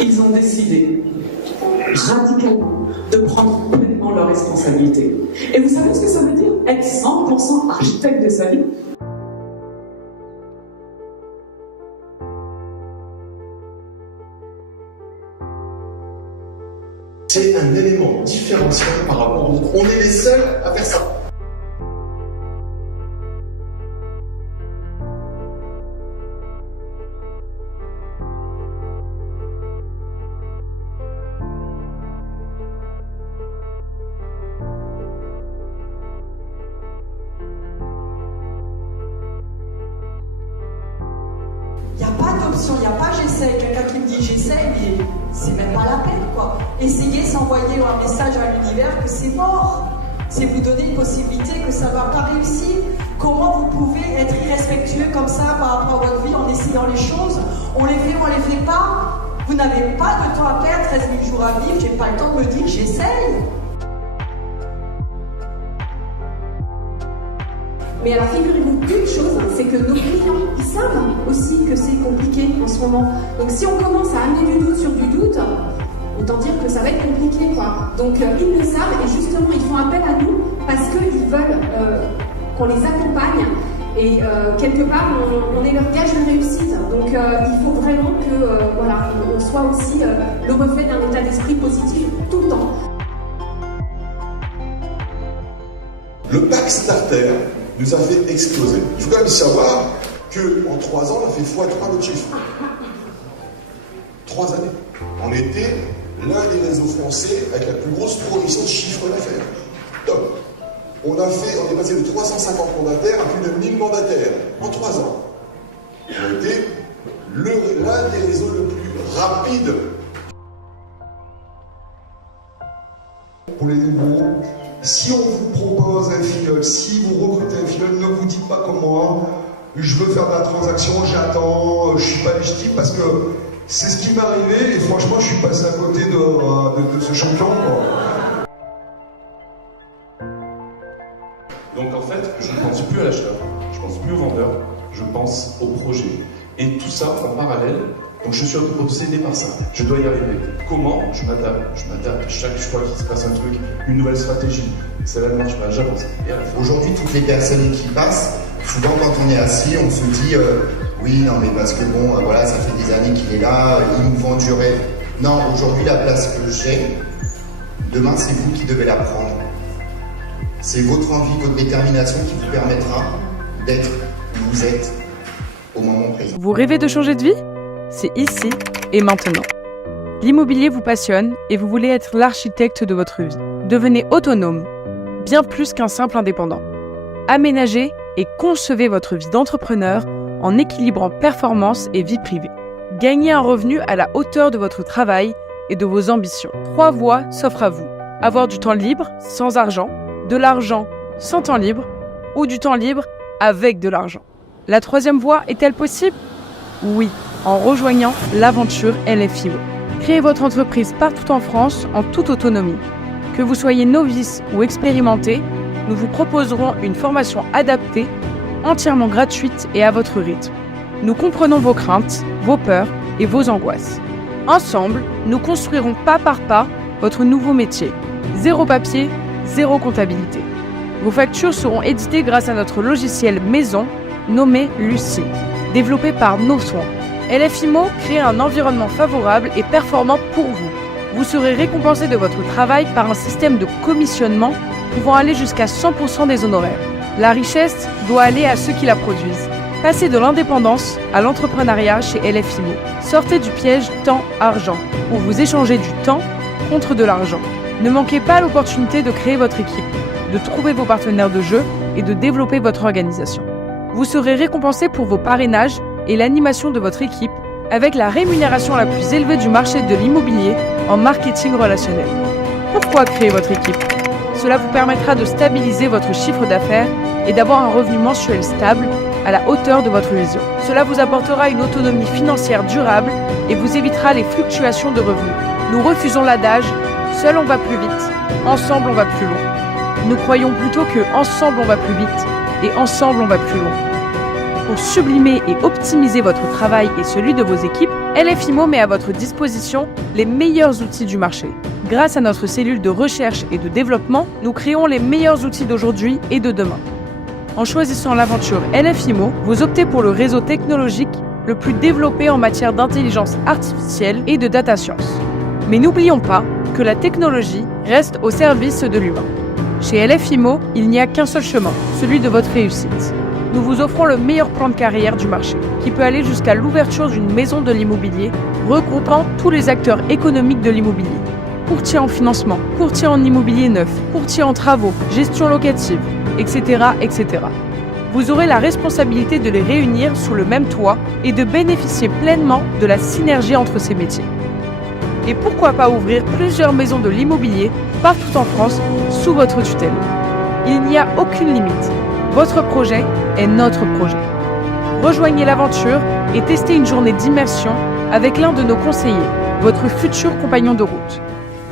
Ils ont décidé radicalement de prendre pleinement leurs responsabilités. Et vous savez ce que ça veut dire? Être 100% architecte de sa vie. C'est un élément différenciant par rapport aux autres. On est les seuls à faire ça. Il n'y a pas d'option, il n'y a pas j'essaye. Quelqu'un qui me dit j'essaye, mais c'est même pas la peine, quoi. Essayer, s'envoyer un message à l'univers que c'est mort. C'est vous donner une possibilité que ça ne va pas réussir. Comment vous pouvez être irrespectueux comme ça par rapport à votre vie en essayant les choses? On les fait pas. Vous n'avez pas de temps à perdre, 13 000 jours à vivre, j'ai pas le temps de me dire j'essaye. Mais alors figurez-vous une chose, c'est que nos clients, ils savent aussi que c'est compliqué en ce moment. Donc si on commence à amener du doute sur du doute, autant dire que ça va être compliqué, quoi. Donc ils le savent et justement ils font appel à nous parce qu'ils veulent qu'on les accompagne et quelque part on est leur gage de réussite. Donc il faut vraiment que voilà, on soit aussi le reflet d'un état d'esprit positif tout le temps. Le pack starter nous a fait exploser. Il faut quand même savoir qu'en 3 ans, on a fait x3 notre chiffre. 3 années. On était l'un des réseaux français avec la plus grosse progression de chiffre d'affaires. Top. On est passé de 350 mandataires à plus de 1000 mandataires en 3 ans. On a été l'un des réseaux le plus rapide. Pour les nouveaux, si on vous propose un filleul, si vous recrutez un filleul, ne vous dites pas comme moi, je veux faire de la transaction, j'attends, je suis pas légitime parce que c'est ce qui m'est arrivé et franchement je suis passé à côté de ce champion, quoi. Donc en fait, je ne pense plus à l'acheteur, je ne pense plus au vendeur, je pense au projet. Et tout ça en parallèle, donc je suis obsédé par ça. Je dois y arriver. Comment? Je m'adapte. Chaque fois qu'il se passe un truc, une nouvelle stratégie. Celle-là ne marche pas, j'avance. Aujourd'hui, toutes les personnes qui passent, souvent quand on est assis, on se dit oui, non, mais parce que bon, voilà, ça fait des années qu'il est là, il nous vend du rêve. Non, aujourd'hui, la place que j'ai, demain, c'est vous qui devez la prendre. C'est votre envie, votre détermination qui vous permettra d'être où vous êtes au moment présent. Vous rêvez de changer de vie? C'est ici et maintenant. L'immobilier vous passionne et vous voulez être l'architecte de votre vie. Devenez autonome, bien plus qu'un simple indépendant. Aménagez et concevez votre vie d'entrepreneur en équilibrant performance et vie privée. Gagnez un revenu à la hauteur de votre travail et de vos ambitions. 3 voies s'offrent à vous. Avoir du temps libre sans argent, de l'argent sans temps libre ou du temps libre avec de l'argent. La 3e voie est-elle possible? Oui, en rejoignant l'aventure LFIO. Créez votre entreprise partout en France en toute autonomie. Que vous soyez novice ou expérimenté, nous vous proposerons une formation adaptée, entièrement gratuite et à votre rythme. Nous comprenons vos craintes, vos peurs et vos angoisses. Ensemble, nous construirons pas par pas votre nouveau métier. 0 papier, 0 comptabilité. Vos factures seront éditées grâce à notre logiciel maison nommé Lucie, développé par nos soins. LFIMO crée un environnement favorable et performant pour vous. Vous serez récompensé de votre travail par un système de commissionnement pouvant aller jusqu'à 100% des honoraires. La richesse doit aller à ceux qui la produisent. Passez de l'indépendance à l'entrepreneuriat chez LFIMO. Sortez du piège temps-argent, où vous échangez du temps contre de l'argent. Ne manquez pas l'opportunité de créer votre équipe, de trouver vos partenaires de jeu et de développer votre organisation. Vous serez récompensé pour vos parrainages et l'animation de votre équipe avec la rémunération la plus élevée du marché de l'immobilier en marketing relationnel. Pourquoi créer votre équipe? Cela vous permettra de stabiliser votre chiffre d'affaires et d'avoir un revenu mensuel stable à la hauteur de votre vision. Cela vous apportera une autonomie financière durable et vous évitera les fluctuations de revenus. Nous refusons l'adage « seul on va plus vite, ensemble on va plus loin ». Nous croyons plutôt que « ensemble on va plus vite et ensemble on va plus loin ». Pour sublimer et optimiser votre travail et celui de vos équipes, LF IMO met à votre disposition les meilleurs outils du marché. Grâce à notre cellule de recherche et de développement, nous créons les meilleurs outils d'aujourd'hui et de demain. En choisissant l'aventure LF IMO, vous optez pour le réseau technologique le plus développé en matière d'intelligence artificielle et de data science. Mais n'oublions pas que la technologie reste au service de l'humain. Chez LF IMO, il n'y a qu'un seul chemin, celui de votre réussite. Nous vous offrons le meilleur plan de carrière du marché, qui peut aller jusqu'à l'ouverture d'une maison de l'immobilier, regroupant tous les acteurs économiques de l'immobilier. Courtier en financement, courtier en immobilier neuf, courtier en travaux, gestion locative, etc., etc. Vous aurez la responsabilité de les réunir sous le même toit et de bénéficier pleinement de la synergie entre ces métiers. Et pourquoi pas ouvrir plusieurs maisons de l'immobilier partout en France sous votre tutelle. Il n'y a aucune limite. Votre projet est notre projet. Rejoignez l'aventure et testez une journée d'immersion avec l'un de nos conseillers, votre futur compagnon de route.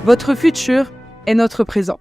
Votre futur est notre présent.